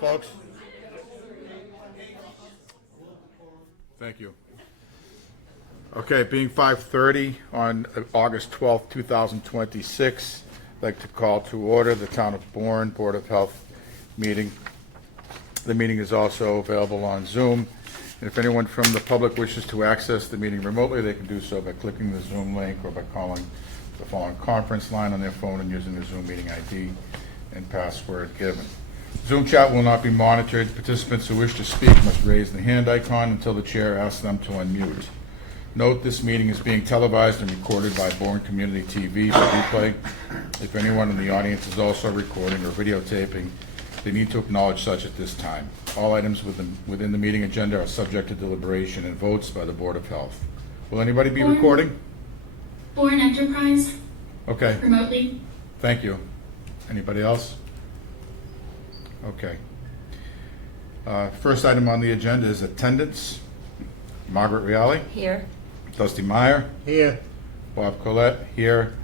folks. Thank you. Okay, being 5:30 on August 12th, 2026, I'd like to call to order the Town of Bourne Board of Health meeting. The meeting is also available on Zoom. And if anyone from the public wishes to access the meeting remotely, they can do so by clicking the Zoom link or by calling the following conference line on their phone and using the Zoom meeting ID and password given. Zoom chat will not be monitored. Participants who wish to speak must raise the hand icon until the chair asks them to unmute. Note this meeting is being televised and recorded by Bourne Community TV for replay. If anyone in the audience is also recording or videotaping, they need to acknowledge such at this time. All items within the meeting agenda are subject to deliberation and votes by the Board of Health. Will anybody be recording? Bourne Enterprise. Okay. Remotely. Thank you. Anybody else? Okay. First item on the agenda is attendance. Margaret Reale. Here. Dusty Meyer. Here. Bob Collette here.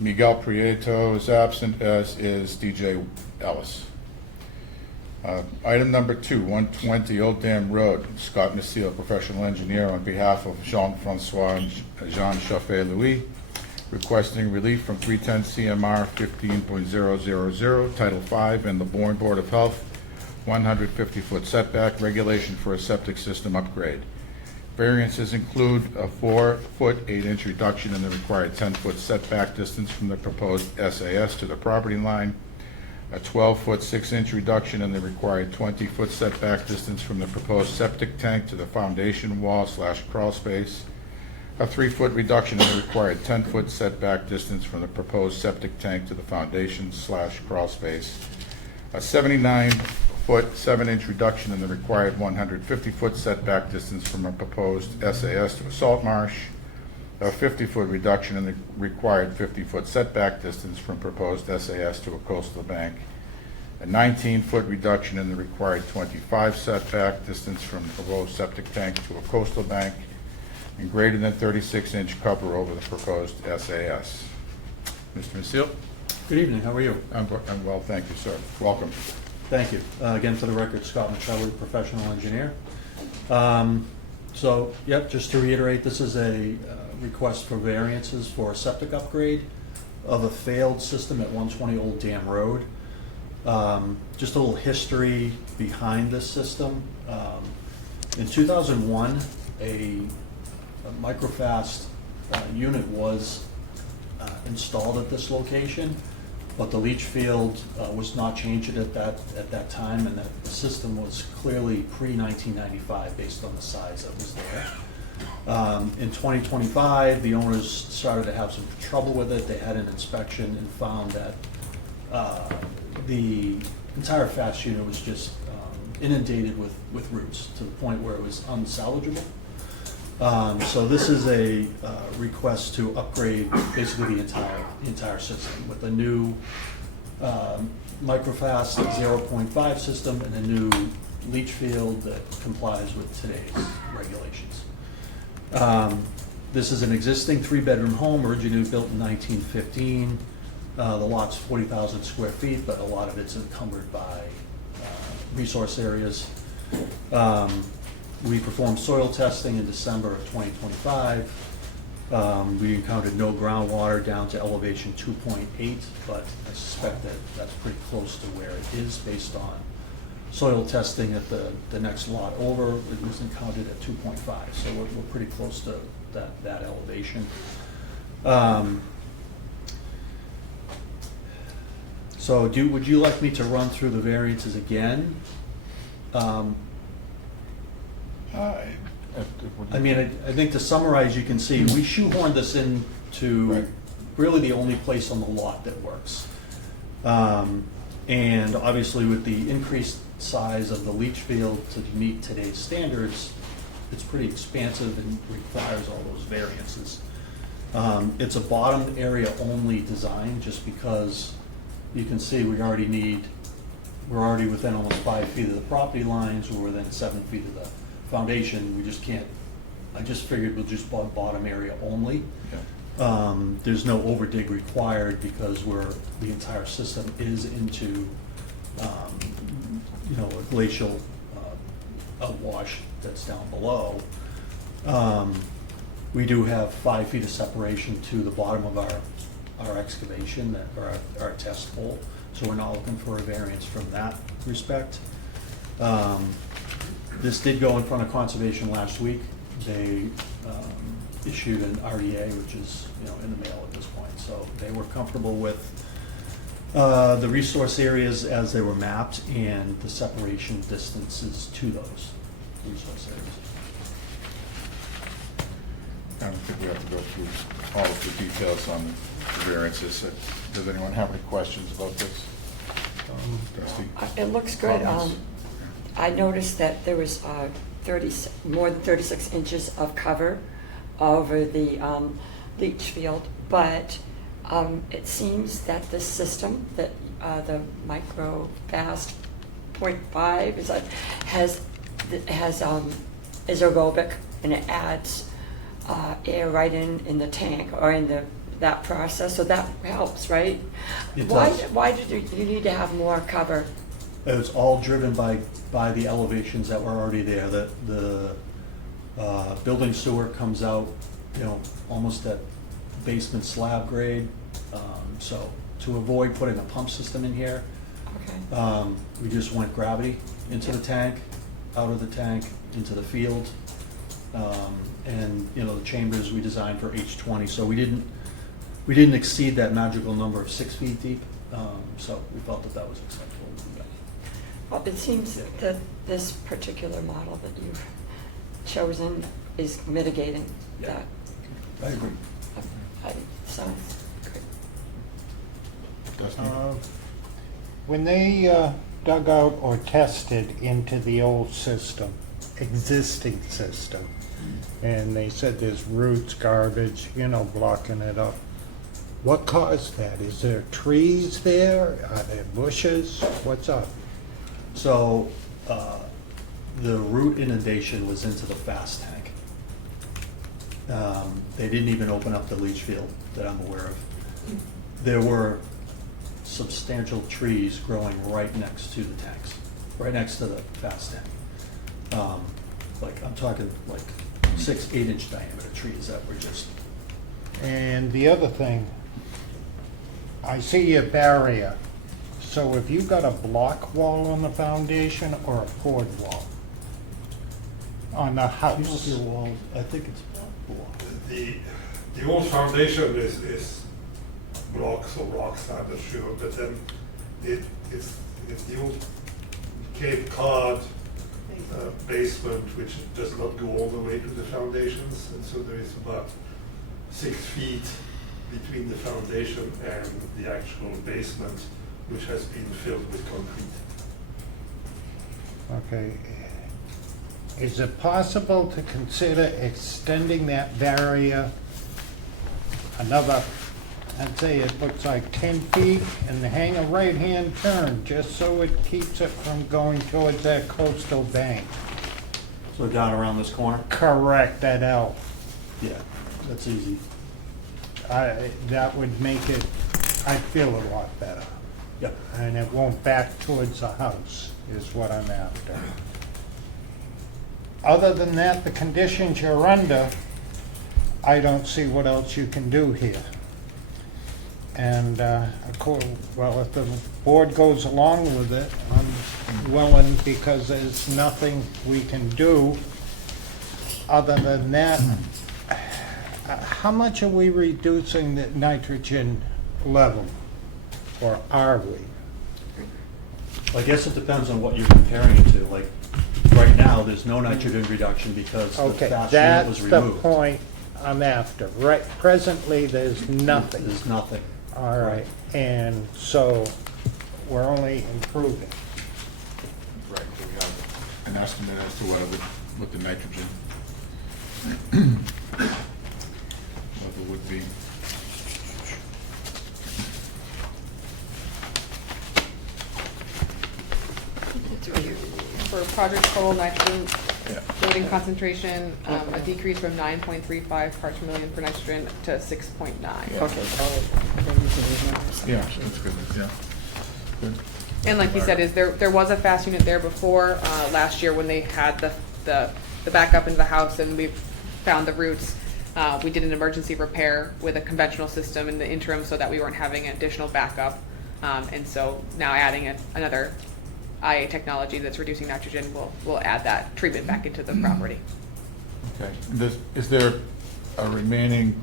Miguel Prieto is absent, as is DJ Ellis. Item number 2, 120 Old Dam Road. Scott Maciel, professional engineer, on behalf of Jean-Francois and Jean Chaffee-Louis, requesting relief from 310 CMR 15.000, Title 5, and the Bourne Board of Health 150-foot setback regulation for a septic system upgrade. Variances include a 4-foot 8-inch reduction in the required 10-foot setback distance from the proposed SAS to the property line, a 12-foot 6-inch reduction in the required 20-foot setback distance from the proposed septic tank to the foundation wall / crawl space, a 3-foot reduction in the required 10-foot setback distance from the proposed septic tank to the foundation / crawl space, a 79-foot 7-inch reduction in the required 150-foot setback distance from a proposed SAS to a salt marsh, a 50-foot reduction in the required 50-foot setback distance from proposed SAS to a coastal bank, a 19-foot reduction in the required 25 setback distance from the proposed septic tank to a coastal bank, and greater than 36-inch cover over the proposed SAS. Mr. Maciel? Good evening. How are you? I'm well, thank you, sir. Welcome. Thank you. Again, for the record, Scott Macelli, professional engineer. Just to reiterate, this is a request for variances for a septic upgrade of a failed system at 120 Old Dam Road. Just a little history behind this system. In 2001, a microfast unit was installed at this location, but the leach field was not changed at that time, and that the system was clearly pre-1995 based on the size that was there. In 2025, the owners started to have some trouble with it. They had an inspection and found that the entire fast unit was just inundated with roots to the point where it was unsalvageable. So this is a request to upgrade basically the entire system with a new microfast 0.5 system and a new leach field that complies with today's regulations. This is an existing 3-bedroom home, originally built in 1915. The lot's 40,000 square feet, but a lot of it's encumbered by resource areas. We performed soil testing in December of 2025. We encountered no groundwater down to elevation 2.8, but I suspect that that's pretty close to where it is based on soil testing at the next lot over. It was encountered at 2.5, so we're pretty close to that elevation. So would you like me to run through the variances again? I think to summarize, you can see we shoehorned this into really the only place on the lot that works. And obviously with the increased size of the leach field to meet today's standards, it's pretty expansive and requires all those variances. It's a bottom area only design just because you can see we're already within almost 5 feet of the property lines, we're within 7 feet of the foundation. We just can't, I just figured we'll just bottom area only. Yeah. There's no over dig required because the entire system is into you know, a glacial outwash that's down below. We do have 5 feet of separation to the bottom of our excavation, or our test hole, so we're not looking for a variance from that respect. This did go in front of Conservation last week. They issued an RDA, which is, you know, in the mail at this point, so they were comfortable with the resource areas as they were mapped and the separation distances to those resource areas. I don't think we have to go through all of the details on the variances. Does anyone have any questions about this? Dusty? It looks good. Comments? I noticed that there was more than 36 inches of cover over the leach field, but it seems that the system, that the micro fast 0.5 is aerobic, and it adds air right in the tank or in that process, so that helps, right? It does. Why did you need to have more cover? It was all driven by the elevations that were already there. The building sewer comes out, you know, almost at basement slab grade. So to avoid putting a pump system in here, Okay. we just went gravity into the tank, out of the tank, into the field. And, you know, the chambers we designed for H20, so we didn't exceed that magical number of 6 feet deep. So we felt that was acceptable. Well, it seems that this particular model that you've chosen is mitigating Yeah. that. I agree. Sounds good. Dusty? When they dug out or tested into the old system, existing system, and they said there's roots, garbage, you know, blocking it up, what caused that? Is there trees there? Are there bushes? What's up? So the root inundation was into the fast tank. They didn't even open up the leach field that I'm aware of. There were substantial trees growing right next to the tanks, right next to the fast tank. Like, I'm talking like 6-8 inch diameter trees that were just, And the other thing, I see your barrier. So have you got a block wall on the foundation or a poured wall on the you know, house? your walls, I think it's block. The old foundation is blocks or rocks, I'm not sure, but then it's the old Cape Cod basement, which does not go all the way to the foundations, and so there is about 6 feet between the foundation and the actual basement, which has been filled with concrete. Okay. Is it possible to consider extending that barrier another, I'd say it looks like 10 feet, and hang a right-hand turn, just so it keeps it from going towards that coastal bank? So down around this corner? Correct, that L. Yeah, that's easy. That would make it, I feel a lot better. Yep. And it won't back towards the house, is what I'm after. Other than that, the conditions you're under, I don't see what else you can do here. And, well, if the board goes along with it, I'm willing, because there's nothing we can do. Other than that, how much are we reducing the nitrogen level? Or are we? I guess it depends on what you're comparing it to. Like, right now, there's no nitrogen reduction because the Okay, fast unit was that's the removed. point I'm after. Right, presently, there's nothing. There's nothing. All right, and so we're only improving. Right, so we have an estimate as to what the nitrogen level would be. For project total nitrogen Yeah. loading concentration, a decrease from 9.35 parts per million for nitrogen to 6.9. Okay, so they're using these numbers. Yeah, that's good, yeah. Good. And like you said, is there was a fast unit there before, last year when they had the backup into the house and we found the roots. We did an emergency repair with a conventional system in the interim so that we weren't having additional backup. And so now adding another IA technology that's reducing nitrogen will add that treatment back into the property. Okay. Is there a remaining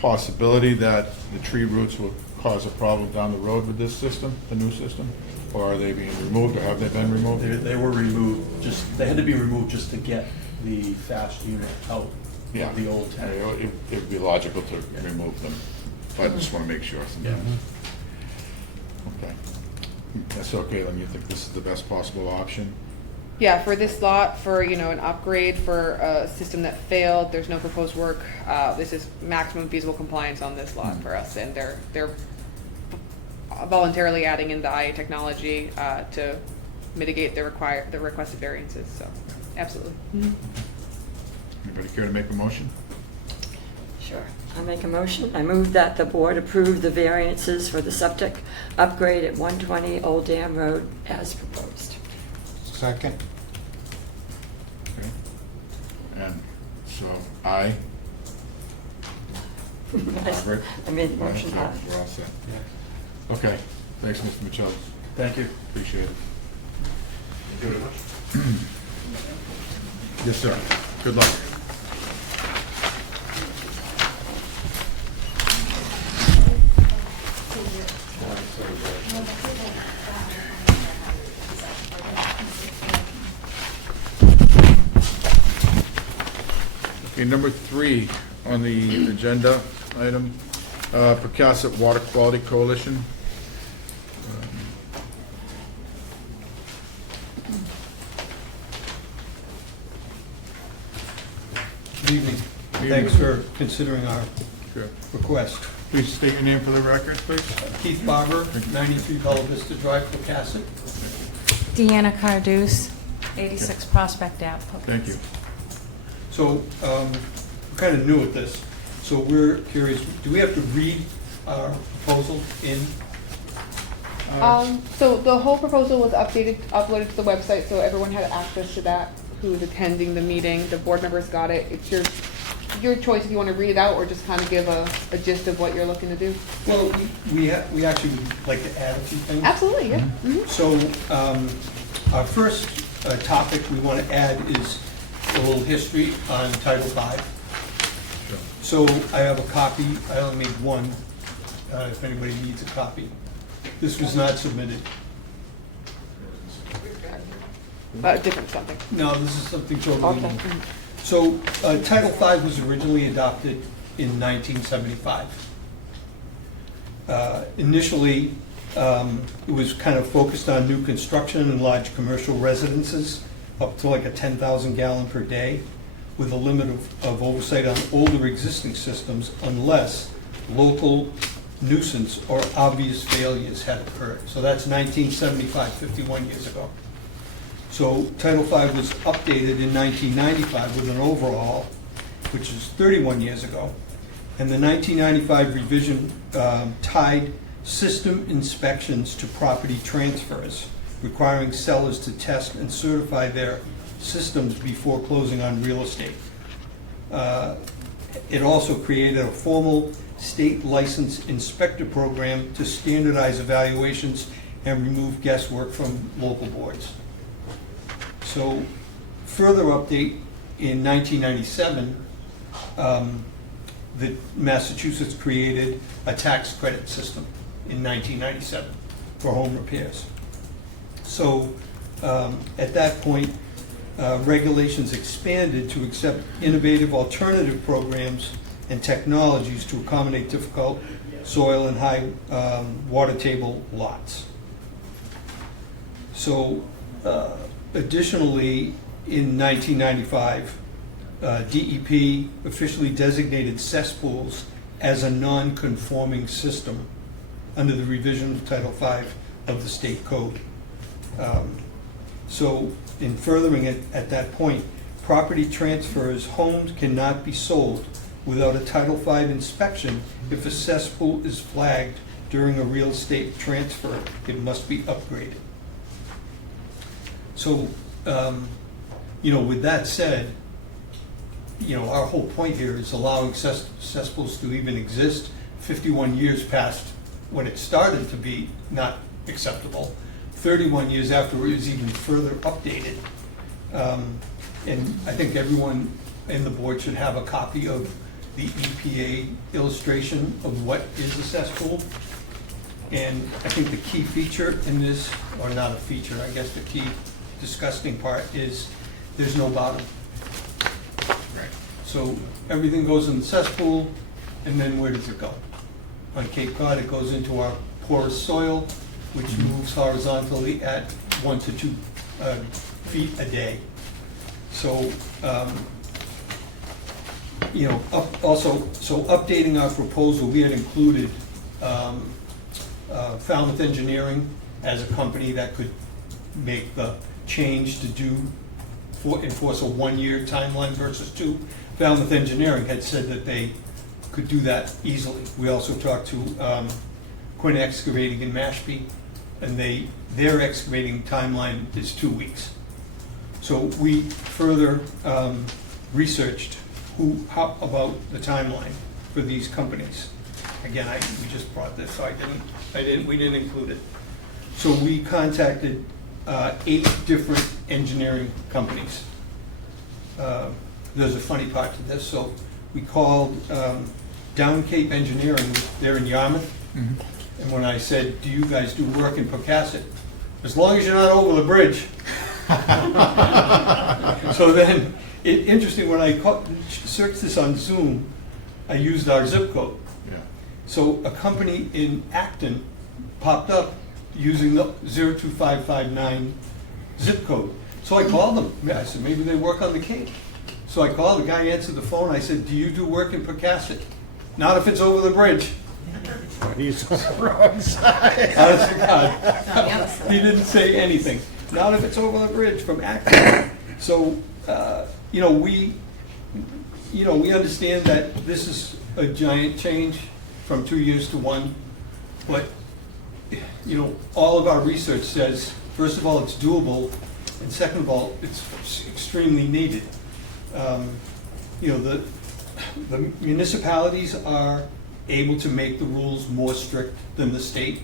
possibility that the tree roots will cause a problem down the road with this system, the new system? Or are they being removed, or have they been removed? They were removed, they had to be removed just to get the fast unit out Yeah. of the old Yeah, tank. it would be logical to remove them, but I just want to make sure. Yeah. Okay. That's okay, then you think this is the best possible option? Yeah, for this lot, for, an upgrade for a system that failed, there's no proposed work. This is maximum feasible compliance on this lot for us, and they're voluntarily adding in the IA technology to mitigate the requested variances, so, absolutely. Anybody care to make a motion? Sure. I make a motion. I move that the board approve the variances for the septic upgrade at 120 Old Dam Road as proposed. Second. Okay. And so, aye. Robert? I made the motion. So we're all set. Okay, thanks, Mr. Michelli. Thank you. Appreciate it. Thank you very much. Yes, sir. Good luck. Okay, number 3 on the agenda item, Pecasset Water Quality Coalition. Good evening. Thanks for considering our Sure. request. Please state your name for the record, please. Keith Barber, 93 Bella Vista Drive, Pocasset. Deanna Carduce, 86 Prospect Ave. Thank you. So, we're kind of new at this, so we're curious, do we have to read our proposal in? So the whole proposal was uploaded to the website, so everyone had access to that who was attending the meeting. The board members got it. It's your choice if you want to read it out or just kind of give a gist of what you're looking to do. Well, we actually would like to add a few things. Absolutely, yeah. Mhm. So, our first topic we want to add is a little history on Title V. Sure. So I have a copy, I only made one, if anybody needs a copy. This was not submitted. Different something. No, this is something totally Okay. new. So Title V was originally adopted in 1975. Initially, it was kind of focused on new construction and large commercial residences, up to like a 10,000 gallon per day, with a limit of oversight on older existing systems unless local nuisance or obvious failures had occurred. So that's 1975, 51 years ago. So Title V was updated in 1995 with an overhaul, which is 31 years ago. And the 1995 revision tied system inspections to property transfers, requiring sellers to test and certify their systems before closing on real estate. It also created a formal state license inspector program to standardize evaluations and remove guesswork from local boards. So, further update, in 1997, Massachusetts created a tax credit system in 1997 for home repairs. So, at that point, regulations expanded to accept innovative alternative programs and technologies to accommodate difficult soil and high water table lots. So, additionally, in 1995, DEP officially designated cesspools as a non-conforming system under the revision of Title V of the state code. So, in furthering it, at that point, property transfers, homes cannot be sold without a Title V inspection if a cesspool is flagged During a real estate transfer, it must be upgraded. So, with that said, our whole point here is allowing cesspools to even exist 51 years past when it started to be not acceptable, 31 years after it was even further updated. And I think everyone in the board should have a copy of the EPA illustration of what is a cesspool. And I think the key feature in this, or not a feature, I guess the key disgusting part is there's no bottom. Right. So everything goes in the cesspool, and then where does it go? On Cape Cod, it goes into our porous soil, which moves horizontally at 1 to 2 feet a day. So, so updating our proposal, we had included Falmouth Engineering as a company that could make the change to enforce a 1-year timeline versus 2. Falmouth Engineering had said that they could do that easily. We also talked to Quinn Excavating in Mashpee, and their excavating timeline is 2 weeks. So we further researched about the timeline for these companies. Again, we just brought this, so we didn't include it. So we contacted 8 different engineering companies. There's a funny part to this. So we called Down Cape Engineering. They're in Yarmouth. Mm-hmm. And when I said, "Do you guys do work in Pocasset?" As long as you're not over the bridge. So then, interesting, when I searched this on Zoom, I used our zip code. Yeah. So a company in Acton popped up using the 02559 zip code. So I called them. I said, maybe they work on the Cape. So I called, the guy answered the phone. I said, "Do you do work in Pocasset?" "Not if it's over the bridge." He's on the wrong side. Honest to God. He didn't say anything. Not if it's over the bridge from Acton. So, we understand that this is a giant change from 2 years to 1, but, all of our research says, first of all, it's doable, and second of all, it's extremely needed. The municipalities are able to make the rules more strict than the state.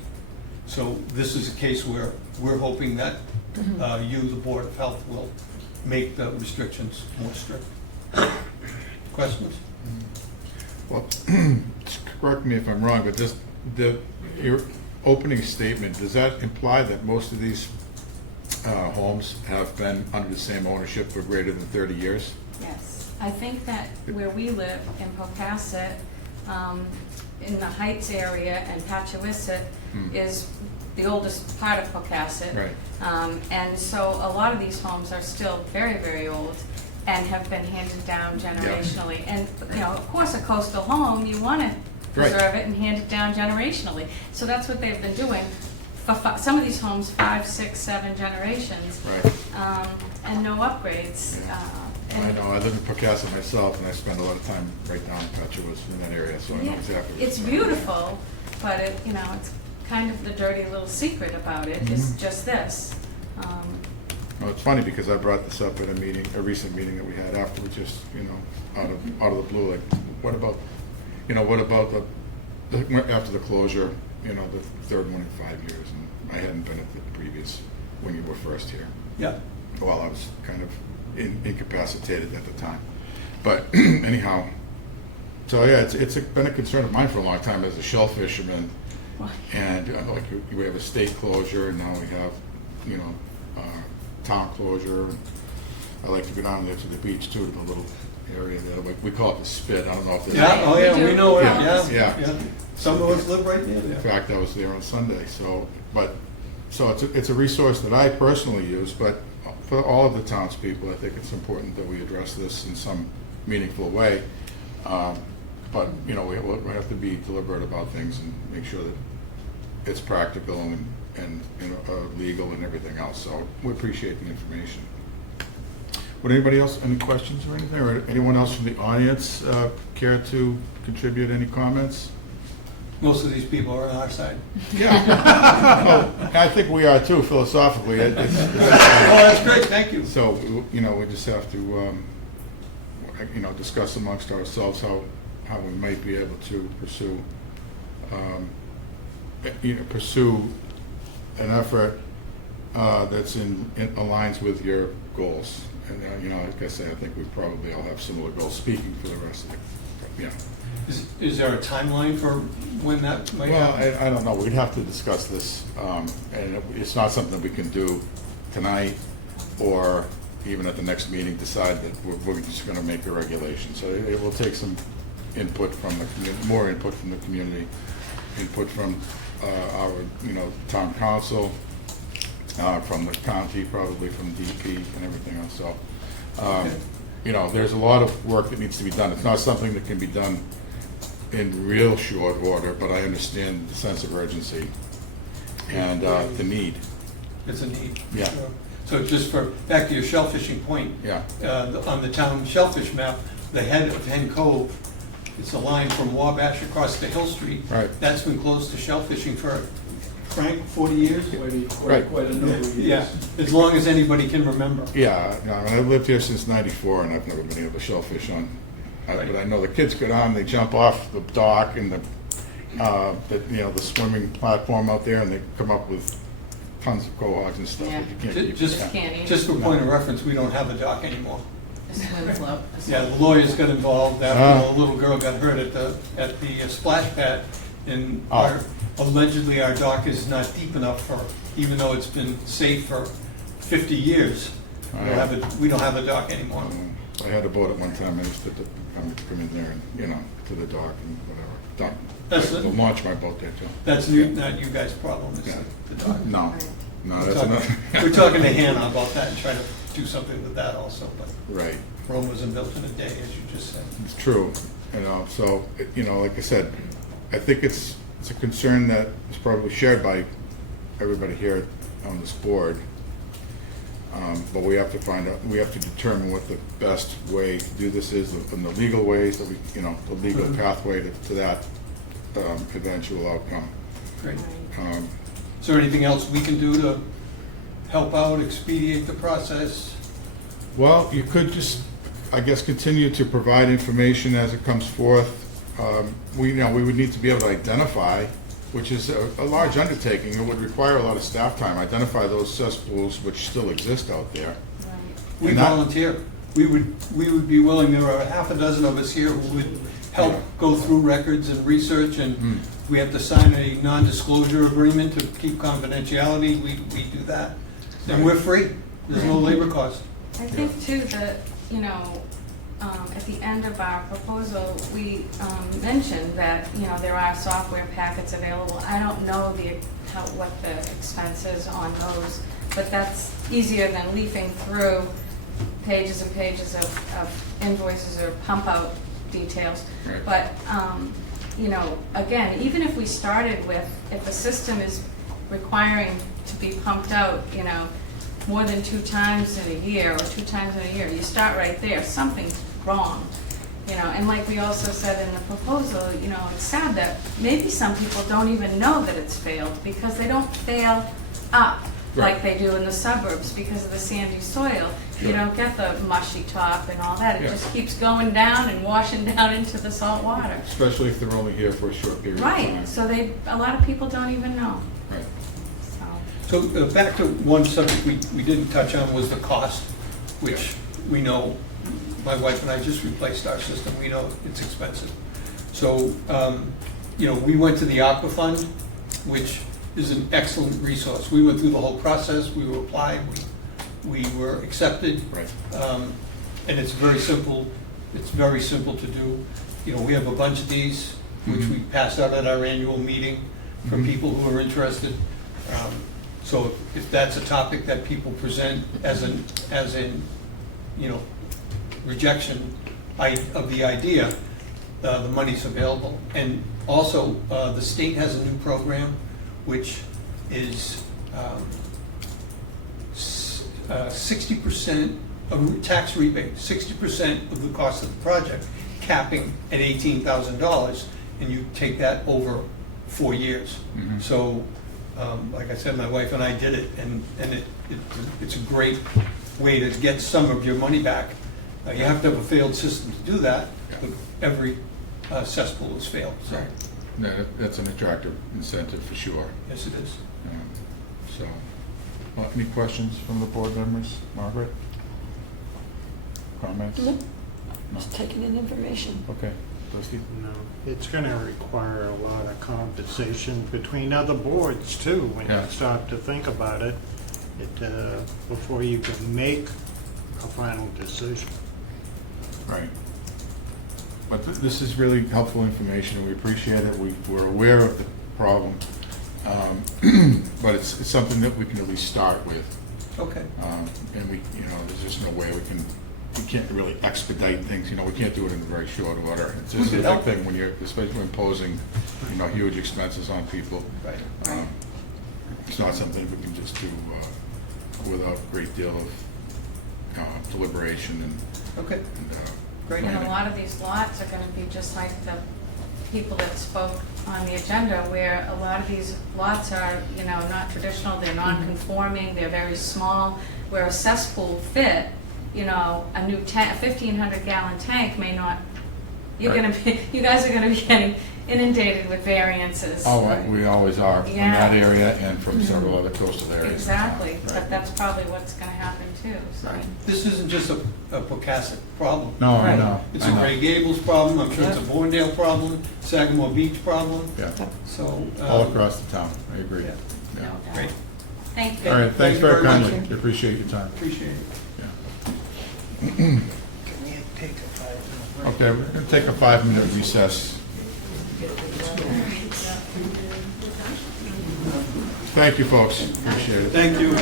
So this is a case where we're hoping that you, the Board of Health, will make the restrictions more strict. Questions? Well, correct me if I'm wrong, but your opening statement, does that imply that most of these homes have been under the same ownership for greater than 30 years? Yes. I think that where we live in Pocasset, in the Heights area, and Patchogue is the oldest part of Pocasset. Right. And so a lot of these homes are still very, very old and have been handed down generationally. And, of course, a coastal home, you want to preserve it and hand it down generationally. So that's what they've been doing for some of these homes, 5, 6, 7 generations. Right. And no upgrades. I know, I live in Pocasset myself, and I spend a lot of time right down in Patchogue in that area, so I know exactly what It's you're saying. beautiful, but it's kind of the dirty little secret about it is just this. Well, it's funny because I brought this up at a recent meeting that we had afterwards, just, out of the blue, like, what about after the closure, the third one in 5 years, and I hadn't been at the previous, when you were first here. Yeah. Well, I was kind of incapacitated at the time. But anyhow, so yeah, it's been a concern of mine for a long time as a shell fisherman. And we have a state closure, and now we have, town closure. I like to go down there to the beach too, to the little area there. We call it the Spit. I don't know if there's Yeah, oh yeah, we know it, Yeah. Some of us live right near In there. fact, I was there on Sunday. So it's a resource that I personally use, but for all of the townspeople, I think it's important that we address this in some meaningful way. But we have to be deliberate about things and make sure that it's practical and legal and everything else. So we appreciate the information. Would anybody else, any questions or anything, or anyone else from the audience care to contribute any comments? most of these people are on our side. Yeah. Well, I think we are too, philosophically. Oh, that's great, thank you. So, you know, we just have to, you know, discuss amongst ourselves how we might be able to pursue, pursue an effort that's aligns with your goals. And, you know, like I say, I think we probably all have similar goals, speaking for the rest of it. Yeah. Is there a timeline for when that might Well, happen? I don't know. We'd have to discuss this, and it's not something we can do tonight, or even at the next meeting decide that we're just going to make a regulation. So it will take some input from the community, more input from the community, input from our, you know, town council, from the county, probably from DP and everything else. So, you know, there's a lot of work that needs to be done. It's not something that can be done in real short order, but I understand the sense of urgency and the need. It's a need. Yeah. Sure. So just back to your shellfishing point. Yeah. On the town shellfish map, the head of Hen Cove, it's a line from Wabash across to Hill Street. Right. That's been closed to shellfishing for, Frank, 40 years? Right. Quite a number of years. Yeah, as long as anybody can remember. Yeah, you know, I mean, I've lived here since '94, and I've never been able to shellfish on. But I know the kids go down, they jump off the dock and the swimming platform out there, and they come up with tons of quahogs and stuff. Yeah. That you can't keep. Just- Yeah. Can't even. Just for point of reference, we don't have a dock anymore. A swim float. Yeah, the lawyers got involved after a little girl got hurt at the splash pad, and allegedly our dock is not deep enough for, even though it's been safe for 50 years, we don't have a dock anymore. I had a boat at one time. I used to come in there and, you know, to the dock and whatever. That's I'll launch my boat there too. That's not you guys' problem, it's Yeah. the dock. No, no, We're that's talking- enough. We're talking to Hannah about that and try to do something with that also, but Right. Rome wasn't built in a day, as you just said. It's true, you know, so, you know, like I said, I think it's a concern that is probably shared by everybody here on this board. But we have to determine what the best way to do this is, and the legal ways that the legal pathway to that eventual outcome. Great. Is there anything else we can do to help out, expedite the process? Well, you could just, I guess, continue to provide information as it comes forth. We would need to be able to identify, which is a large undertaking. It would require a lot of staff time, identify those cesspools which still exist out there. We And that- volunteer. We would be willing, there are half a dozen of us here who would help go through records and research, and we have to sign a non-disclosure agreement to keep confidentiality, we do that. And we're free, there's no labor cost. I think too that, at the end of our proposal, we mentioned that, there are software packets available. I don't know what the expense is on those, but that's easier than leafing through pages and pages of invoices or pump out details. Right. But, again, even if we started with, if the system is requiring to be pumped out, more than 2 times in a year or 2 times in a year, you start right there, something's wrong. And like we also said in the proposal, it's sad that maybe some people don't even know that it's failed because they don't fail up like Right. they do in the suburbs because of the sandy soil. You Sure. don't get the mushy top and all that. It Yeah. just keeps going down and washing down into the salt water. Especially if they're only here for a short period of time. Right, so a lot of people don't even know, Right. so. So back to one subject we didn't touch on was the cost, which we know, my wife and I just replaced our system, we know it's expensive. So, we went to the Aqua Fund, which is an excellent resource. We went through the whole process, we were applied, we were accepted. Right. And it's very simple to do. We have a bunch of these, which we passed out at our annual meeting for Mhm. people who are interested. So if that's a topic that people present as in rejection of the idea, the money's available. And also, the state has a new program which is 60% of tax rebate, 60% of the cost of the project, capping at $18,000, and you take that over 4 years. Mhm. So, like I said, my wife and I did it, and it's a great way to get some of your money back. You have to have a failed system to do that, but every cesspool has failed, so, Right. No, that's an attractive incentive for sure. yes, it is. So, any questions from the board members? Margaret? Comments? Nope. No. Just taking in information. Okay. Trustee? No, it's gonna require a lot of conversation between other boards too, when Yeah. you start to think about it, before you can make a final decision. Right. But this is really helpful information, and we appreciate it. We're aware of the problem, but it's something that we can at least start with. Okay. And there's just no way we can't really expedite things. We can't do it in very short order. It's just a big thing when you're, especially when imposing, huge expenses on people. Right. It's not something we can just do without a great deal of deliberation and. Okay. Great. And a lot of these lots are gonna be just like the people that spoke on the agenda, where a lot of these lots are, not traditional, they're non-conforming, they're very small, where a cesspool fit, a new tank, a 1,500 gallon tank may not, you guys are gonna be getting inundated with variances. Oh, we always are from Yeah. that area and from several other coastal areas. Exactly, Right. but that's probably what's gonna happen too, so. This isn't just a Pocasset problem. No, I Right. know. It's I a know. Gray Gables problem, I'm sure it's a Borndale problem, Sagamore Beach problem, Yeah, so. all across the town, I agree. Yeah. Yeah. No Great, doubt. Thank you. All right, thanks Thank you very very much. kindly, appreciate your time. appreciate it. Yeah. Can you take a 5-minute break? Okay, we're going to take a 5-minute recess. Thank you, folks, appreciate it. Thank you.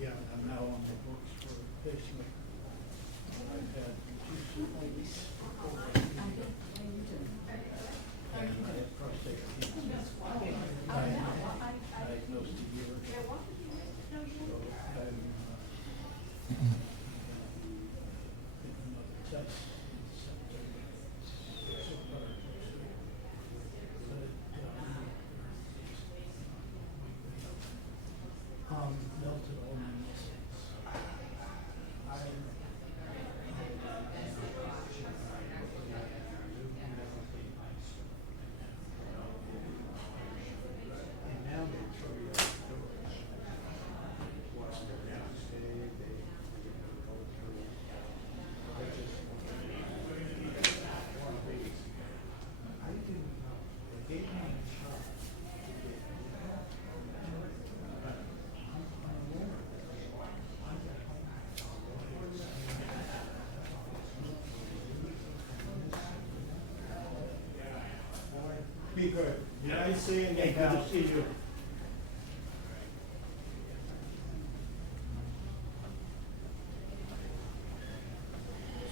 Yeah, I'm now on the books for basically, I've had 2 ladies. And I had prostate cancer. Diagnosed a year ago. So I'm, getting another test in September. So far, melted all my muscles. And now they throw you out the doors. Watch their next day, they go through. I just want to be. I didn't know. They gave me a shot. Be good. Nice seeing you. Good to see you.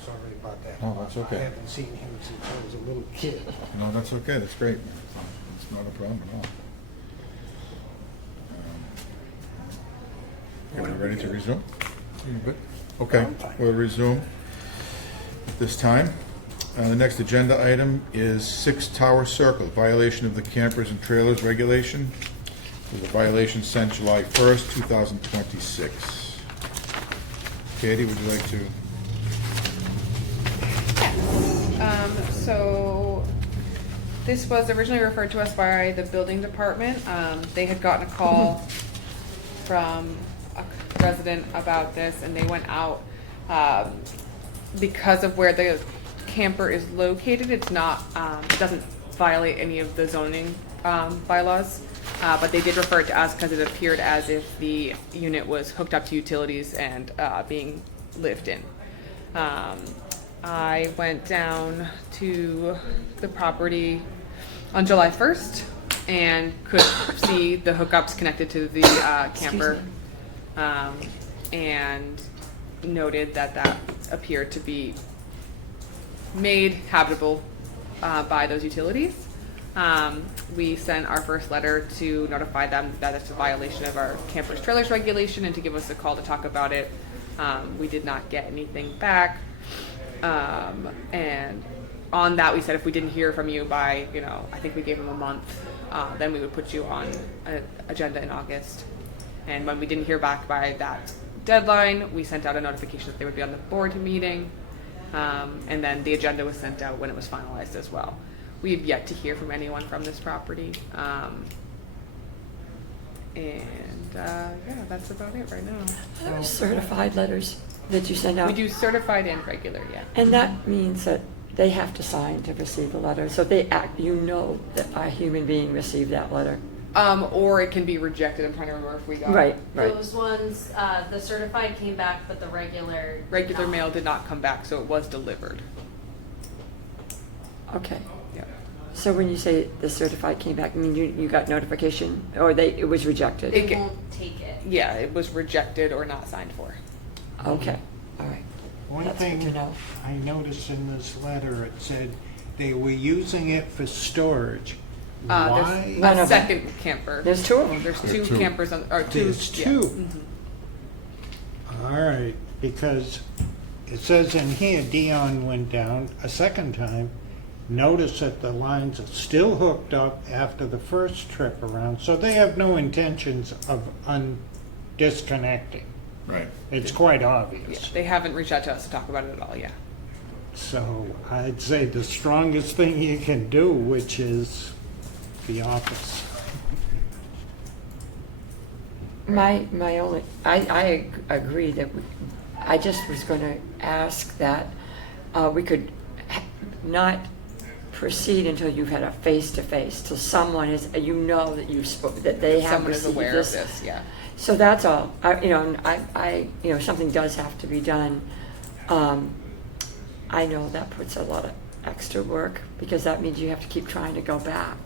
Sorry about that. Oh, that's okay. I haven't seen him since I was a little kid. No, that's okay, that's great. It's not a problem at all. Okay, we ready to resume? Good. Okay, we'll resume at this time. The next agenda item is 6 Tower Circle, violation of the campers and trailers regulation. There's a violation sent July 1st, 2026. Katie, would you like to? So this was originally referred to us by the building department. They had gotten a call from a resident about this, and they went out because of where the camper is located. It's not, it doesn't violate any of the zoning bylaws, but they did refer it to us because it appeared as if the unit was hooked up to utilities and being lived in. I went down to the property on July 1st and could see the hookups connected to the camper. And noted that that appeared to be made habitable by those utilities. We sent our first letter to notify them that it's a violation of our campers trailers regulation and to give us a call to talk about it. We did not get anything back. And on that, we said if we didn't hear from you by, I think we gave them a month, then we would put you on an agenda in August. And when we didn't hear back by that deadline, we sent out a notification that they would be on the board meeting. And then the agenda was sent out when it was finalized as well. We have yet to hear from anyone from this property. Yeah, that's about it right now. Are those certified letters that you send out? We do certified and regular, yeah. And that means that they have to sign to receive the letter, so they act, that a human being received that letter. Or it can be rejected. I'm trying to remember if we got Right. Those ones, the certified came back, but the regular did regular not. mail did not come back, so it was delivered. Okay. Yeah. So when you say the certified came back, I mean, you got notification, or it was rejected? They It won't take it. Yeah, it was rejected or not signed for. Okay, all right. One That's good to thing know. I noticed in this letter, it said they were using it for storage. Why? One There's of a them. second camper. There's two of them. There's There are two two. campers on, or two. There's yeah. two. Mhm. All right, because it says in here Dion went down a second time. Notice that the lines are still hooked up after the first trip around, so they have no intentions of disconnecting. Right. It's quite Yeah, obvious. they haven't reached out to us to talk about it at all, yeah. So I'd say the strongest thing you can do, which is the office. My only, I agree that I just was going to ask that we could not proceed until you've had a face-to-face, till someone is, that that they have Someone is received aware this. of this, yeah. So that's all. Something does have to be done. I know that puts a lot of extra work because that means you have to keep trying to go back.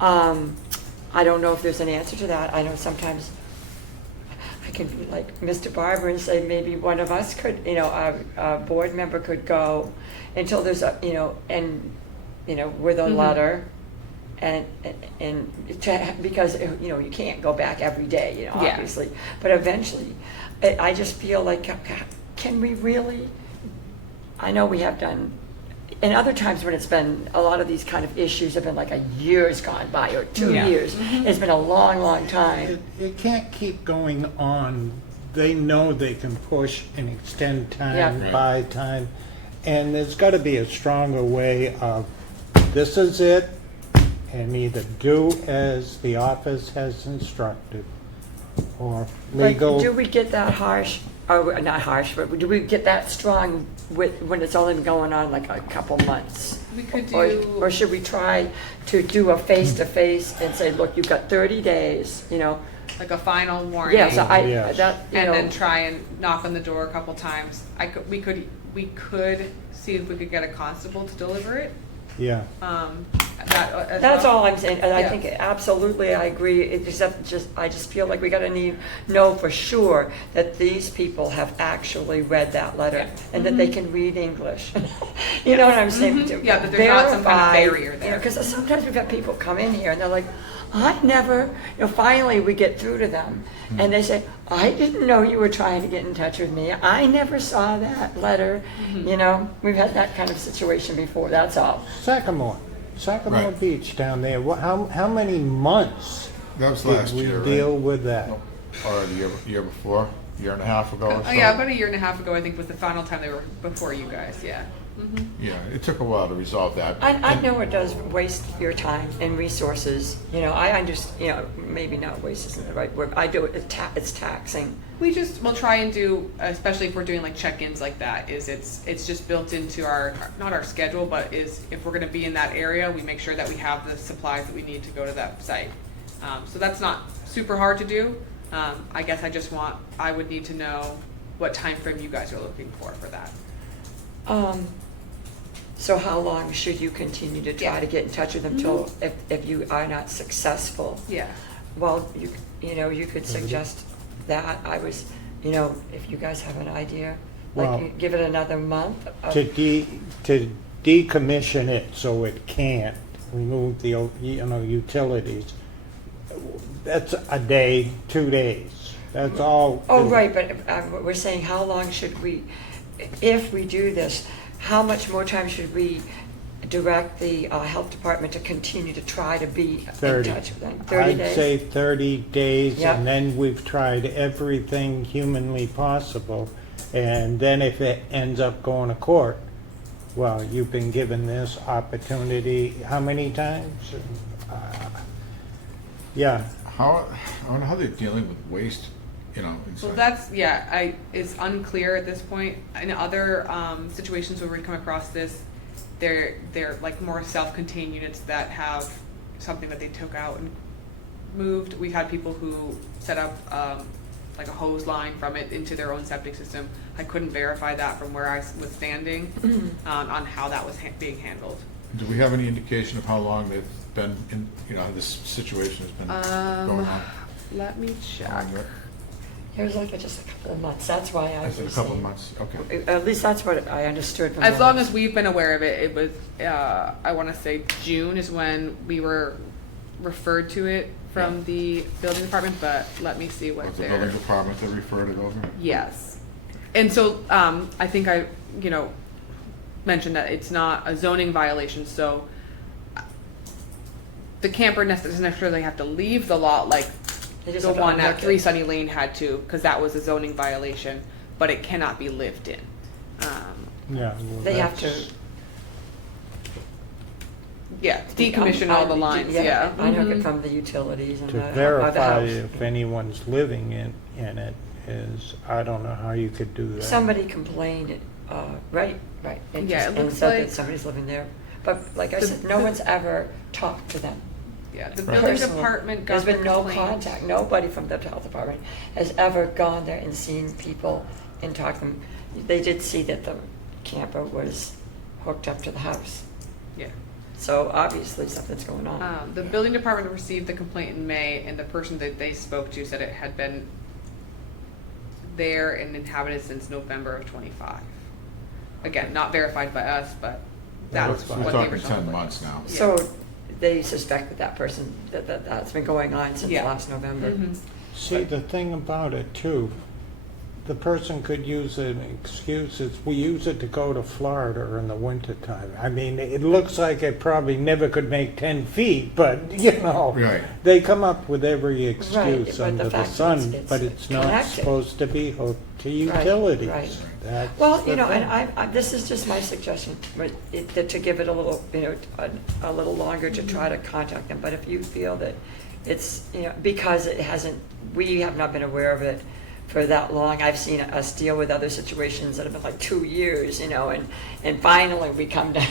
I don't know if there's an answer to that. I know sometimes I can be like Mr. Barber and say maybe one of us could, a board member could go until there's with a Mhm. letter. Because you can't go back every day, Yeah. obviously, but eventually, I just feel like, can we really? I know we have done, and other times when it's been a lot of these kind of issues have been like a year's gone by or 2 Yeah. years. It's been a long, long time. It can't keep going on. They know they can push and extend time, Yeah. buy time, and there's got to be a stronger way of, this is it, and either do as the office has instructed, or legal. But do we get that harsh, or not harsh, but do we get that strong when it's only been going on like a couple months? We could Or do, should we try to do a face-to-face and say, look, you've got 30 days, like a final warning. Yeah, so Yes. And then try and knock on the door a couple times. We could see if we could get a constable to deliver it. Yeah, That's all I'm saying, and I Yeah. think absolutely I agree, I just feel like we gotta know for sure that these people have actually read that letter, Yeah. and that they can read English. You know what I'm saying? Mhm. Yeah, that there's not some kind of barrier there. Because sometimes we've got people come in here and they're like, I never, finally we get through to them, and they say, I didn't know you were trying to get in touch with me, I never saw that letter, we've had that kind of situation before, that's all. Sycamore Right. Beach down there, how many months That was did last we year, deal right? with that? Or the year before, year and a half ago or so? Yeah, about a year and a half ago, I think was the final time they were before you guys, yeah. Yeah, it took a while to resolve that. I know it does waste your time and resources, I understand, maybe not waste isn't the right word, I do it, it's taxing. We'll try and do, especially if we're doing like check-ins like that, it's just built into not our schedule, but if we're gonna be in that area, we make sure that we have the supplies that we need to go to that site. So that's not super hard to do. I guess I would need to know what time frame you guys are looking for that. So how long should you continue to try to get in touch with them till, if you are not successful? Yeah. Well, you could suggest that. I was, you know, if you guys have an idea, Well, like, give it another month. To decommission it so it can't remove the, utilities, that's a day, 2 days. That's all. Oh, right, but we're saying how long should we, if we do this, how much more time should we direct the health department to continue to try to be in 30. touch with them? 30 days? I'd say 30 days, Yep. and then we've tried everything humanly possible. And then if it ends up going to court, well, you've been given this opportunity how many times? Yeah, I wonder how they're dealing with waste, inside. So that's, it's unclear at this point. In other situations where we come across this, they're like more self-contained units that have something that they took out and moved. We've had people who set up like a hose line from it into their own septic system. I couldn't verify that from where I was standing on how that was being handled. Do we have any indication of how long they've been in, this situation has been going on? Let me check. It was like just a couple of months, that's why I I was said a couple of saying- months, okay. At least that's what I understood from As the long last- as we've been aware of it, it was, I want to say June is when we were referred to it from the building department, but let me see what Was the their. building department that referred it over? Yes. And so, I think I, mentioned that it's not a zoning violation, so the camper doesn't necessarily have to leave the lot like They just the have to one at unlock 3 it. Sunny Lane had to, because that was a zoning violation, but it cannot be lived in. yeah. well, They have to. that's- Yeah, decommission all the lines, yeah. Unhook it Mhm. from the utilities and To the other verify house. if anyone's living in it is, I don't know how you could do that. Somebody complained, right, and Yeah, it and looks said that like- somebody's living there. But like I The- said, no the- one's ever talked to them. Yeah, the Right. building Personally. department got There's the been no complaint. contact, nobody from the health department has ever gone there and seen people and talked to them. They did see that the camper was hooked up to the house, Yeah. so obviously something's going on. The building department received the complaint in May, and the person that they spoke to said it had been there and inhabited since November of 25. Again, not verified by us, but that's We're what the talking original 10 complaint months now. Yeah. So they suspect that person, that's been going on since Yeah. last November. Mhm. See, the thing about it too, the person could use an excuse, is we use it to go to Florida in the wintertime. I mean, it looks like it probably never could make 10 feet, but, Right. they come up with every excuse but the under the fact sun, is it's but it's not connected. supposed to be hooked to Right, utilities. right. That's Well, the and thing. I, this is just my suggestion, but to give it a little, a little longer to try to contact them. But if you feel that it's, because it hasn't, we have not been aware of it for that long. I've seen us deal with other situations that have been like 2 years, and finally we come to,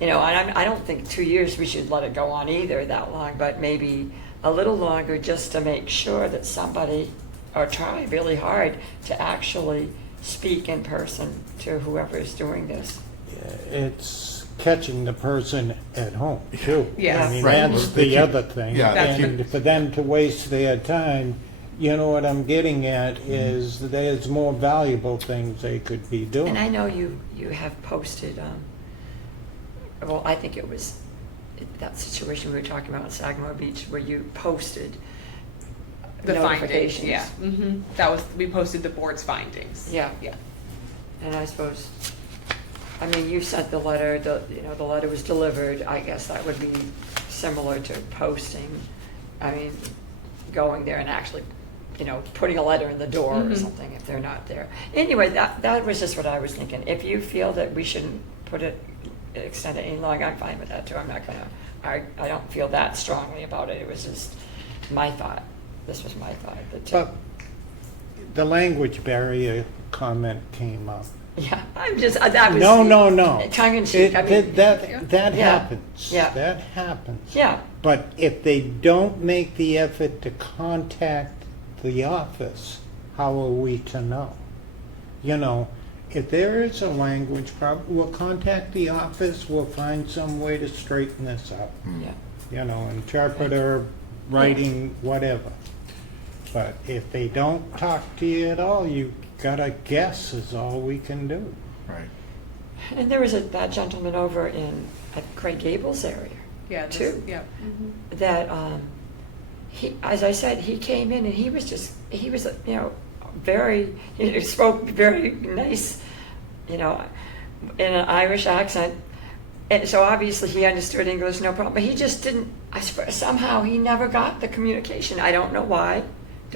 and I don't think 2 years we should let it go on either that long, but maybe a little longer just to make sure that somebody, or try really hard to actually speak in person to whoever is doing this. It's catching the person at home too. Yes. I mean, Right. that's They the keep- other thing. yeah, they And keep- for them to waste their time, what I'm getting at Mm-hmm. is there's more valuable things they could be doing. And I know you have posted, well, I think it was that situation we were talking about in Sagamore Beach where you posted The findings, notifications. yeah. That was, we posted the board's findings. Yeah. Yeah. And I suppose, you sent the letter, the letter was delivered. I guess that would be similar to posting. Going there and actually, putting a letter in the door or something if they're not there. Anyway, that was just what I was thinking. If you feel that we shouldn't extend it any longer, I'm fine with that too. I'm not gonna, I don't feel that strongly about it. It was just my thought. This was my thought. But the language barrier comment came up. Yeah, I'm just, that was. No. Tongue in cheek, That Yeah. happens. Yeah. That happens. Yeah, But if they don't make the effort to contact the office, how are we to know? If there is a language problem, we'll contact the office, we'll find some way to straighten this out. yeah. Interpreter, writing, whatever. But if they don't talk to you at all, you gotta guess is all we can do. Right. And there was that gentleman over at Craig Gables area, Yeah, too. yeah. that, he, as I said, he came in and he was, he spoke very nice, in an Irish accent. And so obviously he understood English, no problem, but he just didn't, somehow he never got the communication. I don't know why.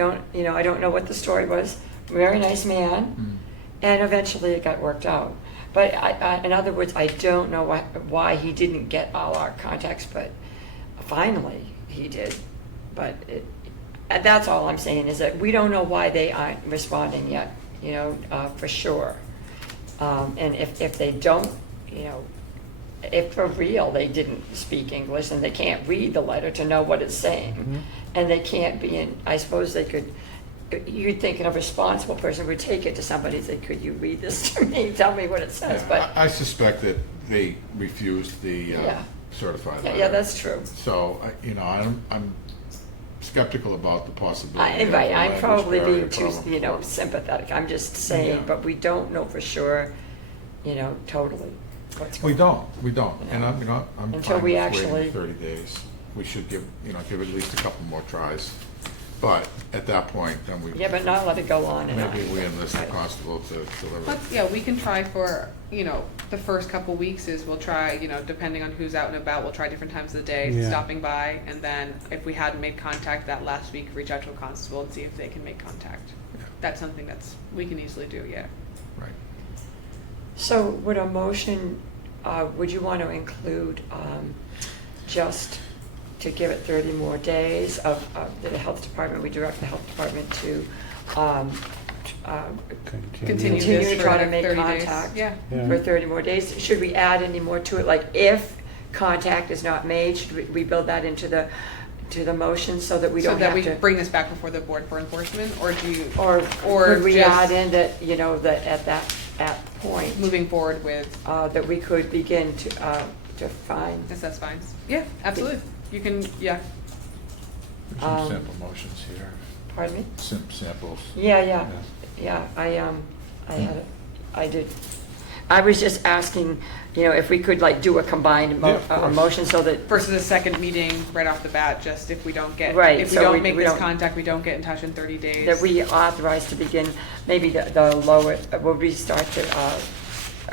I don't know what the story was. Very nice man. And eventually it got worked out. But in other words, I don't know why he didn't get all our contacts, but finally he did. But that's all I'm saying, is that we don't know why they aren't responding yet, for sure. And if they don't, if for real they didn't speak English and they can't read the letter to know what it's saying, and they can't I suppose they could, you'd think a responsible person would take it to somebody and say, could you read this to me, tell me what it says, but. I suspect that they refused the Yeah. certified letter. Yeah, that's true. So, I'm skeptical about the possibility. of Right, the I'm language probably barrier being too, problem. sympathetic, I'm just saying, Yeah. but we don't know for sure, totally what's We going on. don't, and I'm Until fine we with actually- waiting 30 days. We should give at least a couple more tries. But at that point, then we, Yeah, but not let it go on and on. maybe we enlist the Right. constable to deliver. But, yeah, we can try for, the first couple weeks we'll try, depending on who's out and about, we'll try different times of the day, Yeah. stopping by, and then if we hadn't made contact that last week, reach out to a constable and see if they can make contact. Yeah. That's something we can easily do, yeah. Right. So would a motion, would you want to include just to give it 30 more days of the health department, we direct the health department to Continue continue this to for try to like make 30 days. contact Yeah. for 30 more days? Should we add any more to it? Like if contact is not made, should we build that into the motion so that we So don't that have we to? bring this back before the board for enforcement, or do you, Or or would we just- add in that, that at that point, moving forward with that we could begin to find, assess fines? Yeah, absolutely. You can, yeah. There's some Um, sample motions here, pardon me? samples. Yeah, I did. I was just asking, if we could like do a combined Yeah, of course. motion so that, Versus a second meeting right off the bat, just if we don't get, Right, if we so don't we- make we this don't- contact, we don't get in touch in 30 days. that we authorize to begin, maybe the lower, would we start to,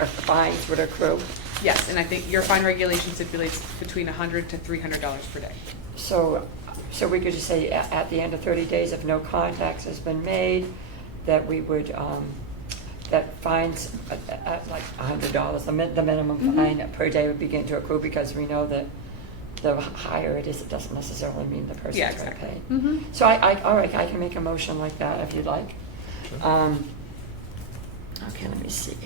fines would accrue? Yes, and I think your fine regulation stipulates between $100 to $300 per day. So we could just say at the end of 30 days, if no contacts has been made, that we would, that fines at like $100, the minimum fine per day would begin to accrue, because we know that the higher it is, it doesn't necessarily mean the person's Yeah, going to exactly. pay. Mhm. So all right, I can make a motion like that if you'd like. Okay, let me see.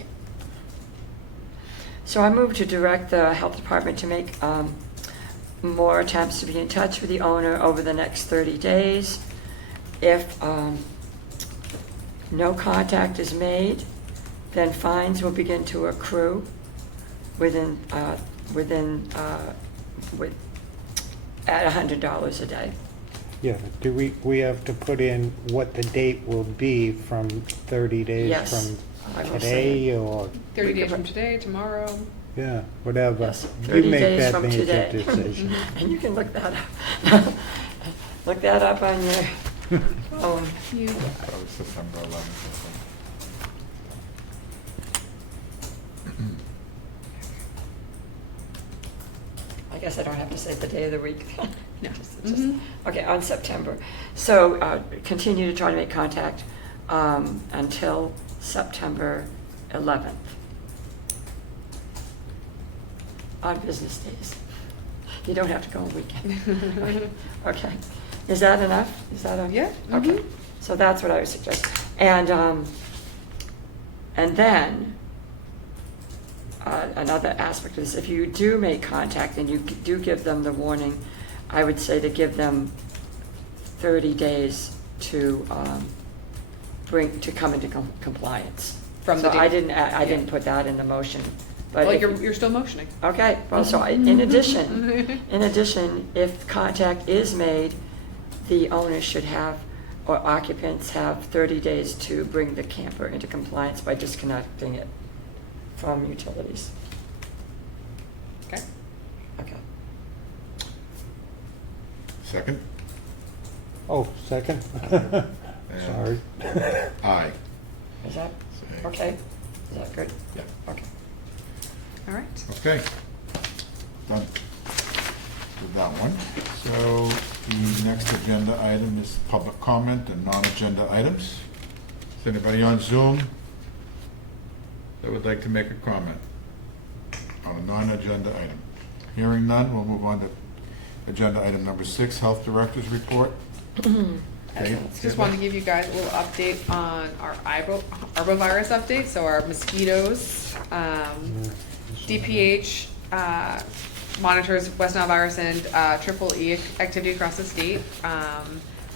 So I move to direct the health department to make more attempts to be in touch with the owner over the next 30 days. If no contact is made, then fines will begin to accrue at $100 a day. Yeah, but do we have to put in what the date will be from 30 days Yes, from I will say today, or, 30 days from today, tomorrow. yeah, whatever. Yes, You 30 make days that from major today. decision. And you can look that up. Look that up on your phone. Probably September 11th or something. I guess I don't have to say the day of the week. No. Okay, on September. So continue to try to make contact until September 11th. On business days. You don't have to go on weekend. Okay. Is that enough? Is that okay? Yeah. Okay. So that's what I would suggest. And then another aspect is if you do make contact and you do give them the warning, I would say to give them 30 days to come into compliance. From the So I date. didn't put that in the motion, but Well, if- you're still motioning. Okay, well, so in addition, if contact is made, the owner should have, or occupants have 30 days to bring the camper into compliance by disconnecting it from utilities. Okay. Okay. Second? Oh, second? And Sorry. Aye. Is that, Say- okay? Is that good? Yeah. Okay. All right. Okay. Done with that one. So the next agenda item is public comment and non-agenda items. Is anybody on Zoom that would like to make a comment on a non-agenda item? Hearing none, we'll move on to agenda item number 6, Health Director's Report. Okay. Just wanted to give you guys a little update on our arbovirus update. So our mosquitoes, DPH monitors West Nile virus and triple E activity across the state.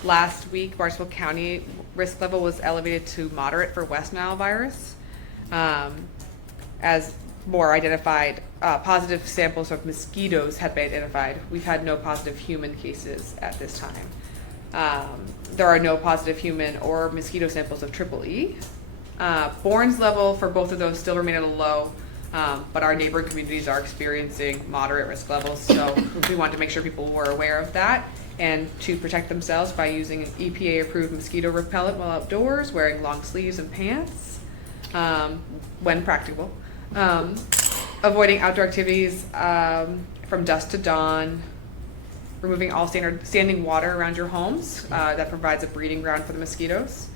Last week, Barnstable County risk level was elevated to moderate for West Nile virus, as more identified positive samples of mosquitoes had been identified. We've had no positive human cases at this time. There are no positive human or mosquito samples of triple E. Bourne's level for both of those still remain at a low, but our neighboring communities are experiencing moderate risk levels, so we wanted to make sure people were aware of that and to protect themselves by using an EPA-approved mosquito repellent while outdoors, wearing long sleeves and pants when practicable, avoiding outdoor activities from dusk to dawn, removing all standing water around your homes. That provides a breeding ground for the mosquitoes.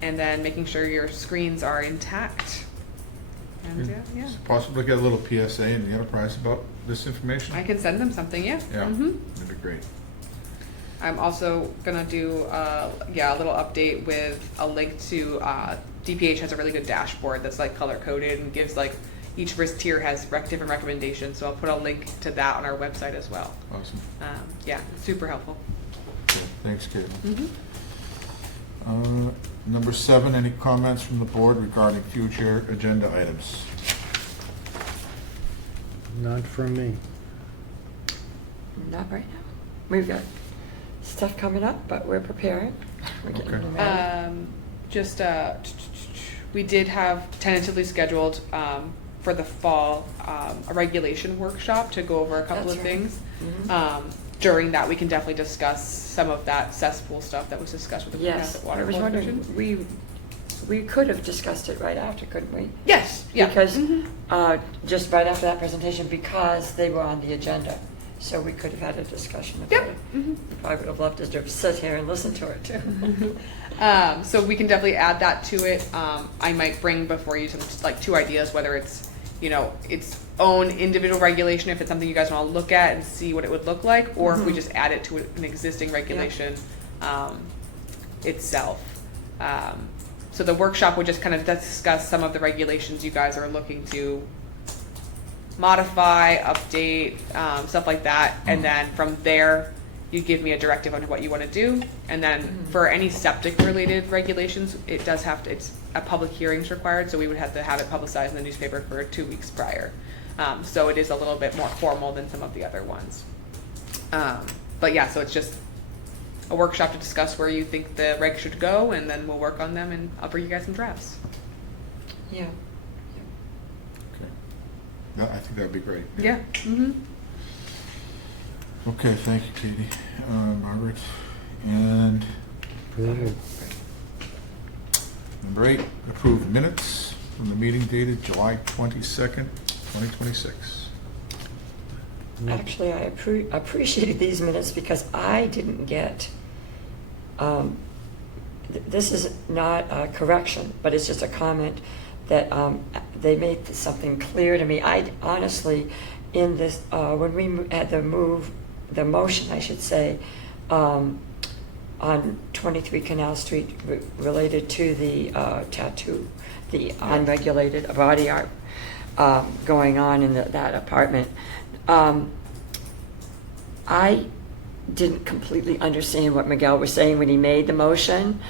And then making sure your screens are intact. And yeah. Is it possible to get a little PSA in the enterprise about this information? I can send them something, yeah. Yeah, Mhm. that'd be great. I'm also gonna do a little update with a link to DPH has a really good dashboard that's like color coded and gives like each risk tier has different recommendations. So I'll put a link to that on our website as well. Awesome. Yeah, super helpful. Okay, thanks, Kate. Mhm. Number 7, any comments from the board regarding future agenda items? Not from me. Not right now. We've got stuff coming up, but we're preparing. We're getting Okay. ready. We did have tentatively scheduled for the fall a regulation workshop to go over a couple That's of right. things. Mhm. During that, we can definitely discuss some of that cesspool stuff that was discussed with the Yes, Cohasset I Water was wondering, Corporation. we could have discussed it right after, couldn't we? Yes, yeah. Because, Mhm. just right after that presentation, because they were on the agenda. So we could have had a discussion about Yep. it. Mhm. I would have loved to sit here and listen to it too. So we can definitely add that to it. I might bring before you some like 2 ideas, whether it's its own individual regulation, if it's something you guys want to look at and see what it would look like, or if we just add it to an existing regulation itself. So the workshop would just kind of discuss some of the regulations you guys are looking to modify, update, stuff like that, and then from there, you give me a directive on what you want to do, and then for any septic-related regulations, it's a public hearings required, so we would have to have it publicized in the newspaper for 2 weeks prior. So it is a little bit more formal than some of the other ones. But yeah, so it's just a workshop to discuss where you think the regs should go, and then we'll work on them, and I'll bring you guys some drafts. Yeah. Okay. Yeah, I think that'd be great. Yeah. Mm-hmm. Okay, thank you, Katie. Margaret. And Good. number 8, approved minutes from the meeting dated July 22nd, 2026. Actually, I appreciated these minutes because I didn't get, this is not a correction, but it's just a comment that they made something clear to me. I honestly, in this, when we had the motion, I should say, on 23 Canal Street related to the tattoo, the unregulated body art going on in that apartment. I didn't completely understand what Miguel was saying when he made the motion,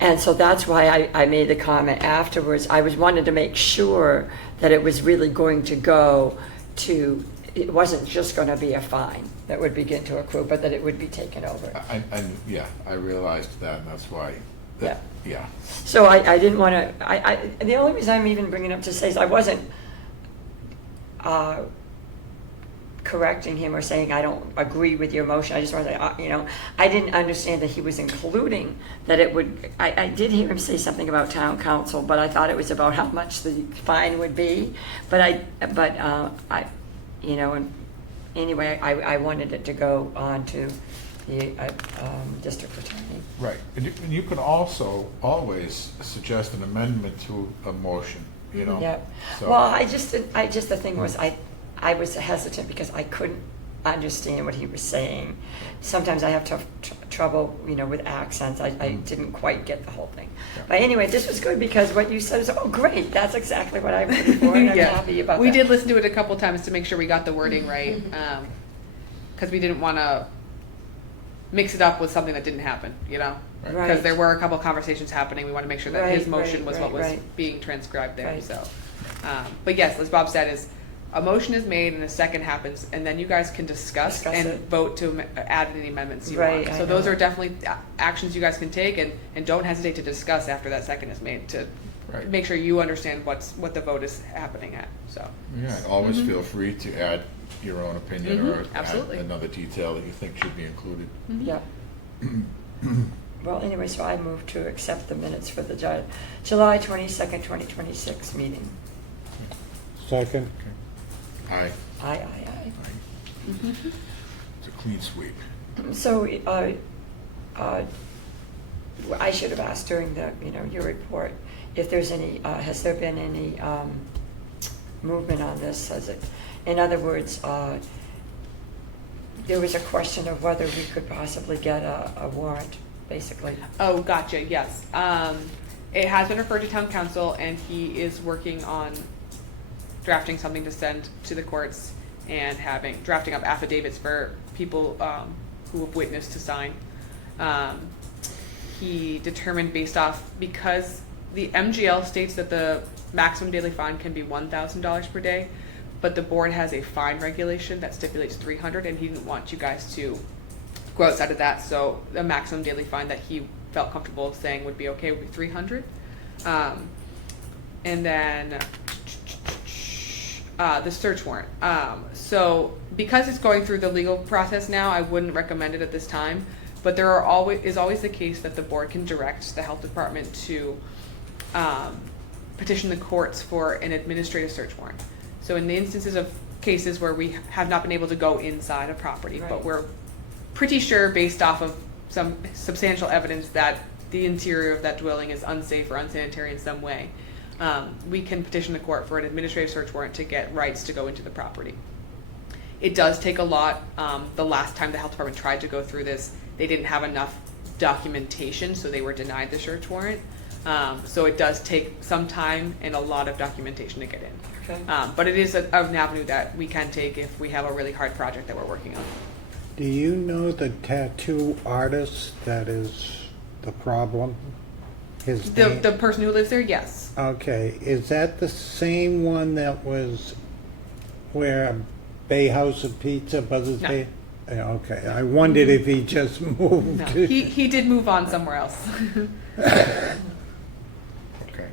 and so that's why I made the comment afterwards. I wanted to make sure that it was really going to go to, it wasn't just going to be a fine. that would begin to accrue, but that it would be taken over. Yeah, I realized that, and that's why, yeah. So I didn't want to, the only reason I'm even bringing it up to say is I wasn't correcting him or saying I don't agree with your motion. I just wanted to, I didn't understand that he was including that it would, I did hear him say something about town council, but I thought it was about how much the fine would be. But anyway, I wanted it to go on to the district attorney. Right, and you can also always suggest an amendment to a motion, Yeah. So- Well, the thing was, I was hesitant because I couldn't understand what he was saying. Sometimes I have trouble, with accents. I didn't quite get the whole thing. Yeah. But anyway, this was good because what you said was, oh, great, that's exactly what I'm looking for, and I'm happy about that. We did listen to it a couple times to make sure we got the wording right, because we didn't want to mix it up with something that didn't happen, Because Right. there were a couple conversations happening. We want to make sure that his Right, motion right, was what right, was right. being transcribed there. Right. So, but yes, as Bob said, is a motion is made and a second happens, and then you guys can discuss Discuss and it. vote to add any amendments you Right, want. I So those know. are definitely actions you guys can take, and don't hesitate to discuss after that second is made to Right. make sure you understand what the vote is happening at. So. Yeah, and always feel free to add your own opinion or add absolutely. another detail that you think should be included. Yeah. Well, anyway, so I move to accept the minutes for the July 22nd, 2026 meeting. Second. Aye. Aye. It's a clean sweep. So, I should have asked during the, your report, if there's any, has there been any movement on this? In other words, there was a question of whether we could possibly get a warrant, basically. Oh, gotcha, yes. It has been referred to town council, and he is working on drafting something to send to the courts and drafting up affidavits for people who have witnessed to sign. He determined because the MGL states that the maximum daily fine can be $1,000 per day, but the board has a fine regulation that stipulates $300, and he didn't want you guys to go outside of that, so the maximum daily fine that he felt comfortable saying would be okay would be $300. And then the search warrant. So because it's going through the legal process now, I wouldn't recommend it at this time, but there is always the case that the board can direct the health department to petition the courts for an administrative search warrant. So in the instances of cases where we have not been able to go inside a property, Right. but we're pretty sure based off of some substantial evidence that the interior of that dwelling is unsafe or unsanitary in some way, we can petition the court for an administrative search warrant to get rights to go into the property. It does take a lot. The last time the health department tried to go through this, they didn't have enough documentation, so they were denied the search warrant. So it does take some time and a lot of documentation to get in. Okay. But it is an avenue that we can take if we have a really hard project that we're working on. Do you know the tattoo artist that is the problem? His name? The person who lives there, yes. Okay, is that the same one that was where Bay House of Pizza, Buzzards No. Bay? Yeah, okay, I wondered if he just moved. No, he did move on somewhere else. Okay.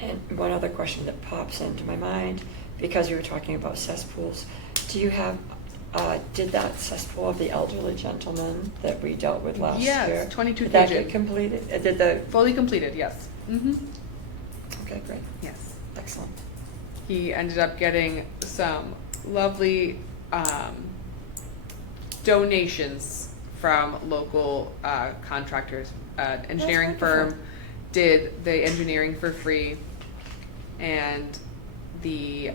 And one other question that pops into my mind, because we were talking about cesspools, do you have, did that cesspool of the elderly gentleman that we dealt with last Yes, year? 22 Did that Pigeon. get completed? Did the, Fully completed, yes. okay, great, Yes. excellent. He ended up getting some lovely donations from local contractors. Engineering wonderful. firm did the engineering for free, and the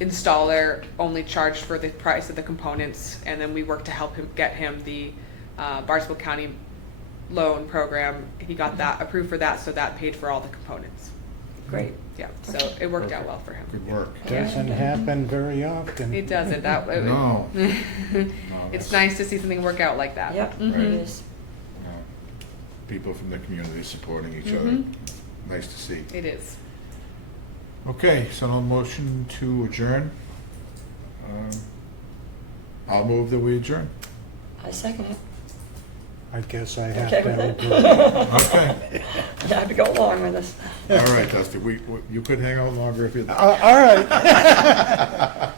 installer only charged for the price of the components, and then we worked to help him get him the Barnstable County loan program. He got that approved for that, so that paid for all the components. Great. Yeah, so it worked out well for him. Good work. Doesn't happen very often. It doesn't. No. It's nice to see something work out like that. Yep, Mhm. it is. No. People from the community supporting each other. Mhm. Nice to see. It is. Okay, so no motion to adjourn. I'll move that we adjourn. I second it. I guess I have Okay to with it? agree. Okay. You have to go along with us. All right, Dusty, you could hang out longer if you'd like. All right.